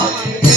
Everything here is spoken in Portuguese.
Amém.